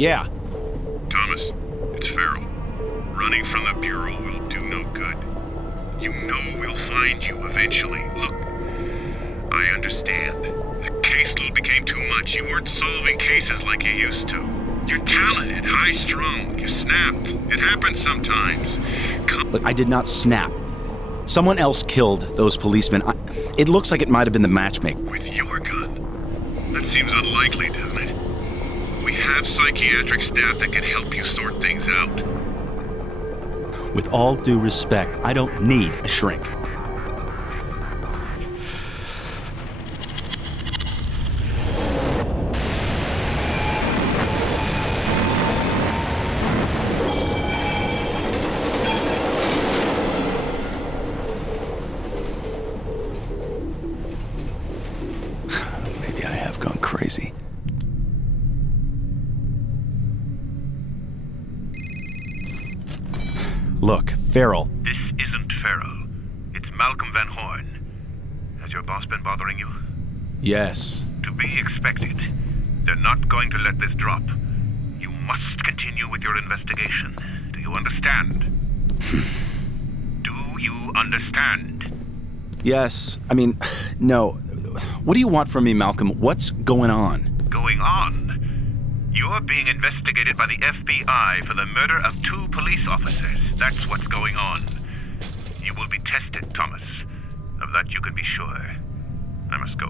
Yeah. Thomas, it's Farrell. Running from the Bureau will do no good. You know we'll find you eventually. Look, I understand. The caseload became too much. You weren't solving cases like you used to. You're talented, high-strung. You snapped. It happens sometimes. Look, I did not snap. Someone else killed those policemen. It looks like it might have been the matchmaker. With your gun? That seems unlikely, doesn't it? We have psychiatric staff that can help you sort things out. With all due respect, I don't need a shrink. Maybe I have gone crazy. Look, Farrell. This isn't Farrell. It's Malcolm Van Horn. Has your boss been bothering you? Yes. To be expected. They're not going to let this drop. You must continue with your investigation. Do you understand? Do you understand? Yes. I mean, no. What do you want from me, Malcolm? What's going on? Going on? You're being investigated by the FBI for the murder of 2 police officers. That's what's going on. You will be tested, Thomas. Of that you can be sure. I must go.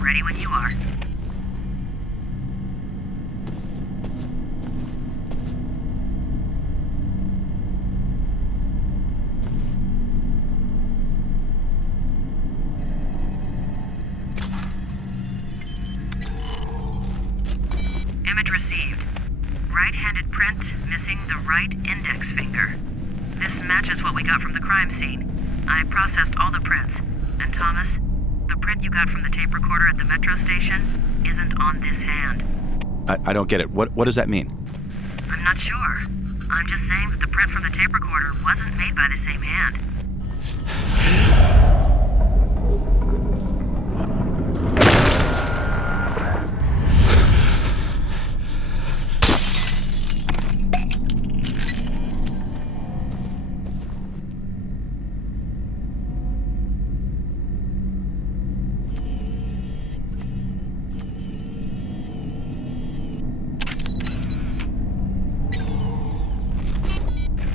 Ready when you are. Image received. Right-handed print, missing the right index finger. This matches what we got from the crime scene. I processed all the prints. And Thomas, the print you got from the tape recorder at the metro station isn't on this hand. I don't get it. What does that mean? I'm not sure. I'm just saying that the print from the tape recorder wasn't made by the same hand.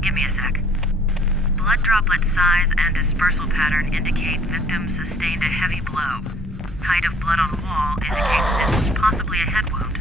Give me a sec. Blood droplet size and dispersal pattern indicate victim sustained a heavy blow. Height of blood on wall indicates it's possibly a head wound.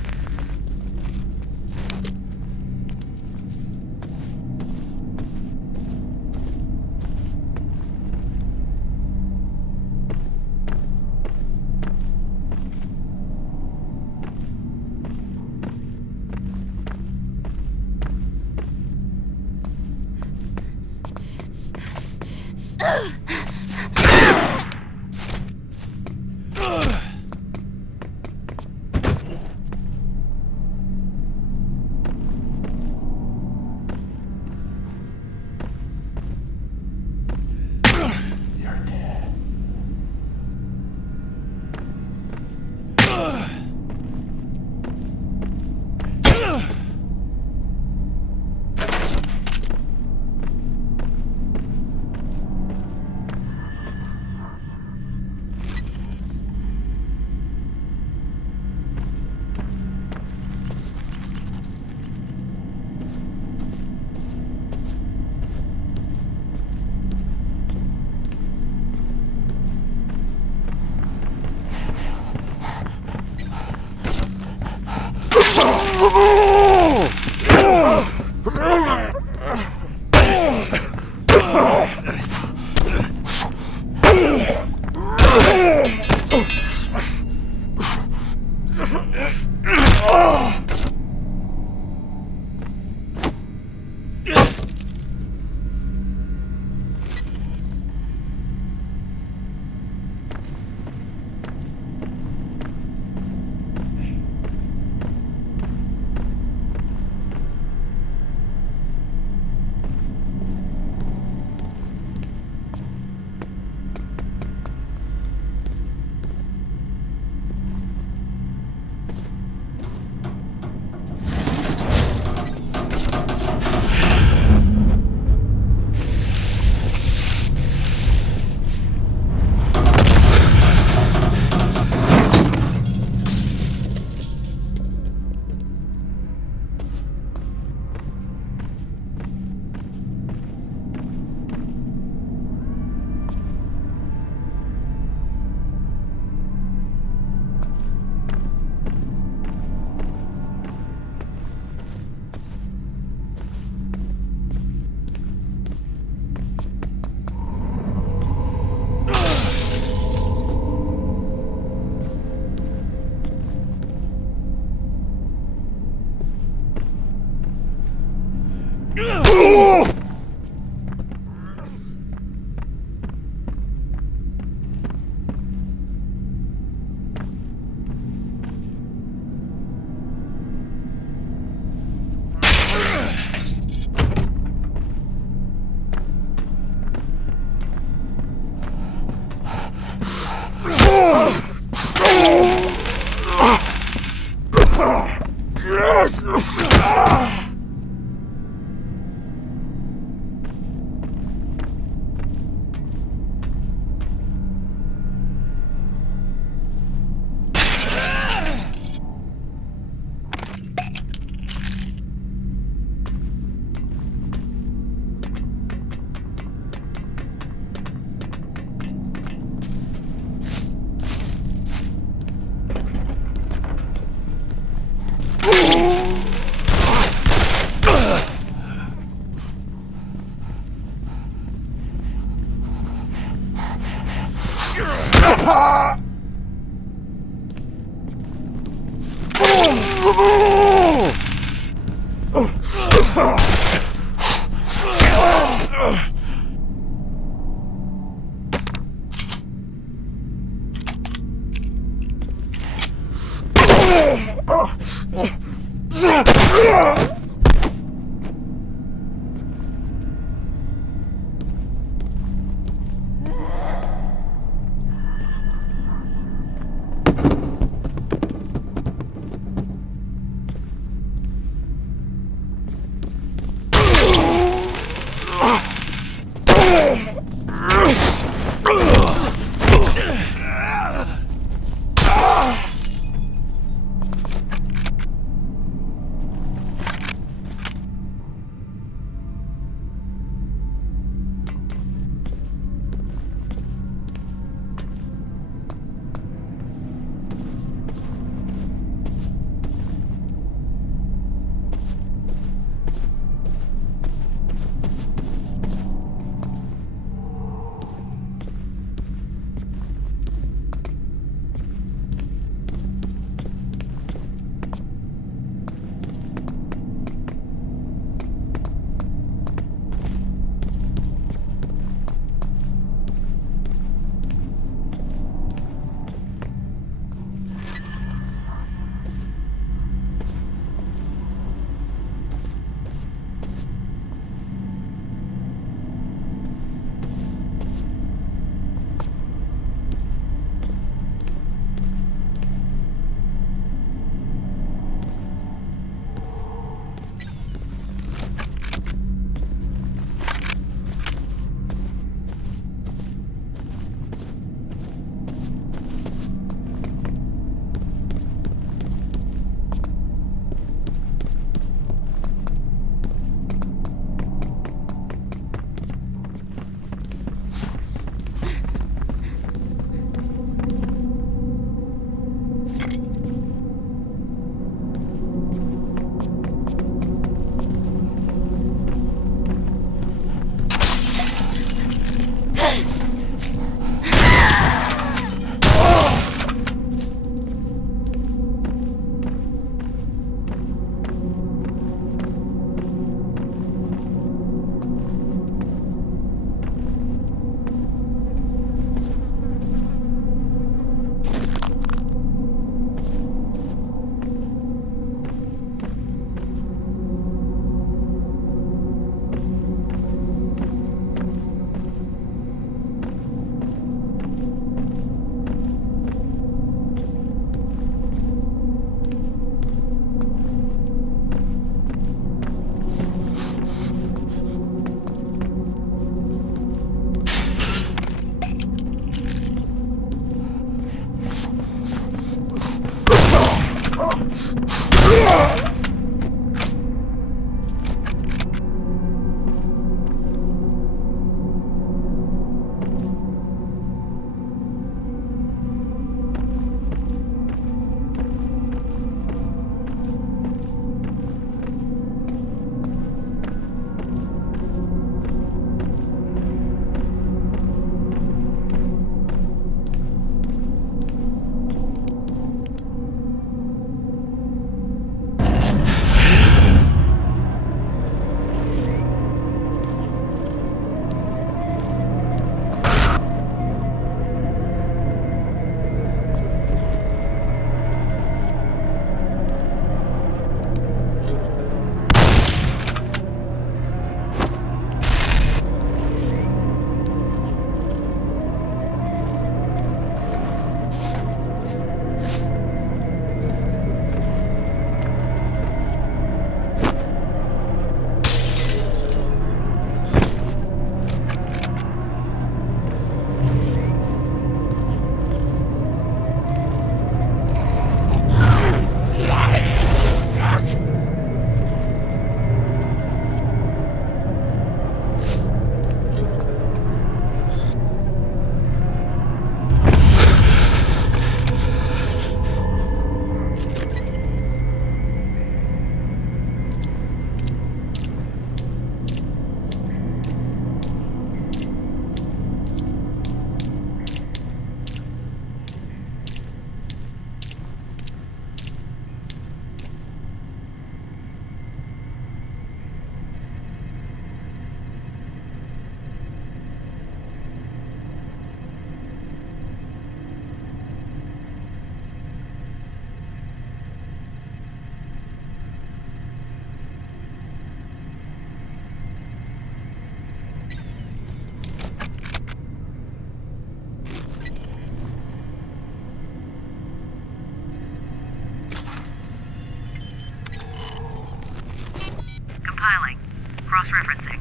cross-referencing.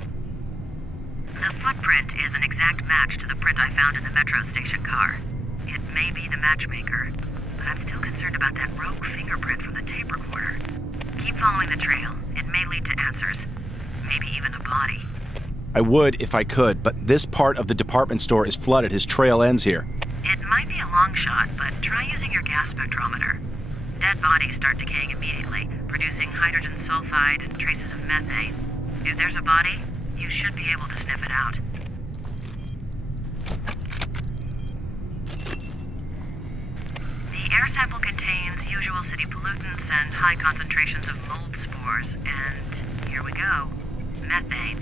The footprint is an exact match to the print I found in the metro station car. It may be the matchmaker, but I'm still concerned about that rogue fingerprint from the tape recorder. Keep following the trail. It may lead to answers. Maybe even a body. I would if I could, but this part of the department store is flooded. His trail ends here. It might be a long shot, but try using your gas spectrometer. Dead bodies start decaying immediately, producing hydrogen sulfide and traces of methane. If there's a body, you should be able to sniff it out. The air sample contains usual city pollutants and high concentrations of mold spores, and here we go. Methane.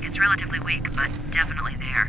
It's relatively weak, but definitely there.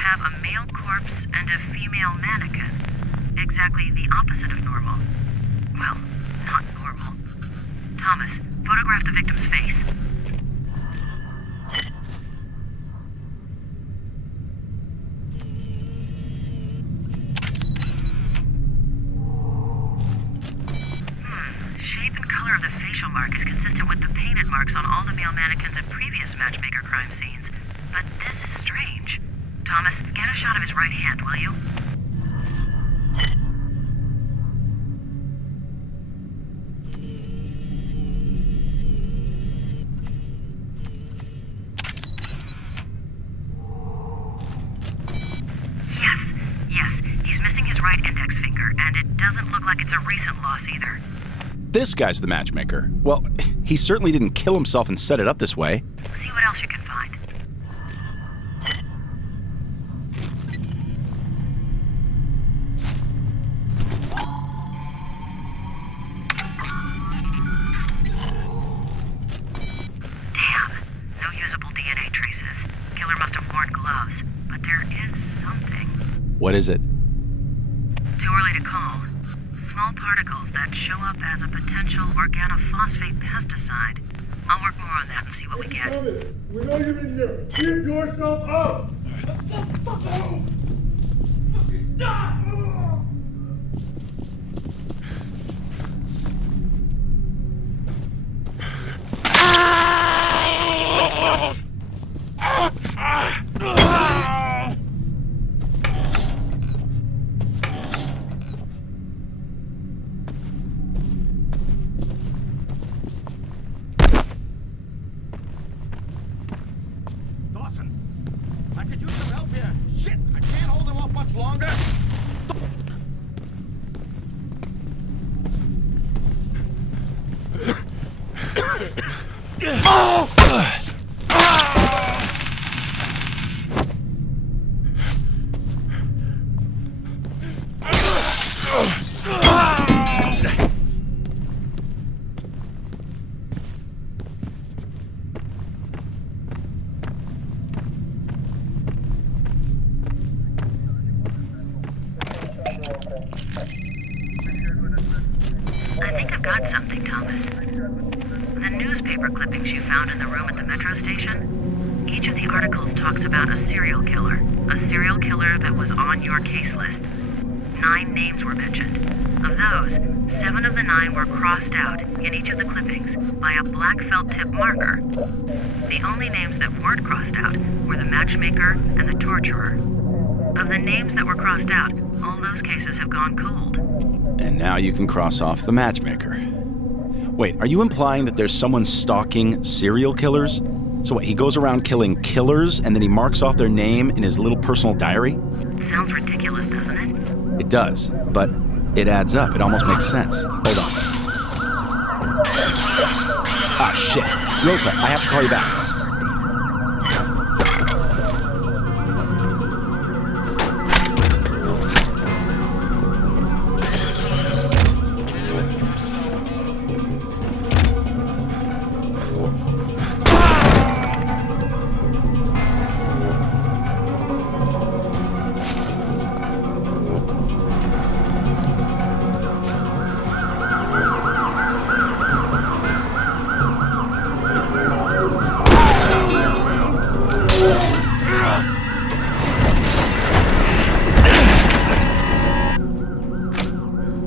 have a male corpse and a female mannequin. Exactly the opposite of normal. Well, not normal. Thomas, photograph the victim's face. Shape and color of the facial mark is consistent with the painted marks on all the male mannequins in previous matchmaker crime scenes. But this is strange. Thomas, get a shot of his right hand, will you? Yes, he's missing his right index finger, and it doesn't look like it's a recent loss either. This guy's the matchmaker. Well, he certainly didn't kill himself and set it up this way. See what else you can find. Damn, no usable DNA traces. Killer must have worn gloves, but there is something. What is it? Too early to call. Small particles that show up as a potential organophosphate pesticide. I'll work more on that and see what we get. We know you're in there. Keep yourself up! I could use some help here. Shit, I can't hold him off much longer. I think I've got something, Thomas. The newspaper clippings you found in the room at the metro station, each of the articles talks about a serial killer that was on your case list. 9 names were mentioned. Of those, 7 of the 9 were crossed out in each of the clippings by a black felt tip marker. The only names that weren't crossed out were the matchmaker and the torturer. Of the names that were crossed out, all those cases have gone cold. And now you can cross off the matchmaker. Wait, are you implying that there's someone stalking serial killers? So what, he goes around killing killers and then he marks off their name in his little personal diary? Sounds ridiculous, doesn't it? It does, but it adds up. It almost makes sense. Hold on. Ah, shit. Rosa, I have to call you back.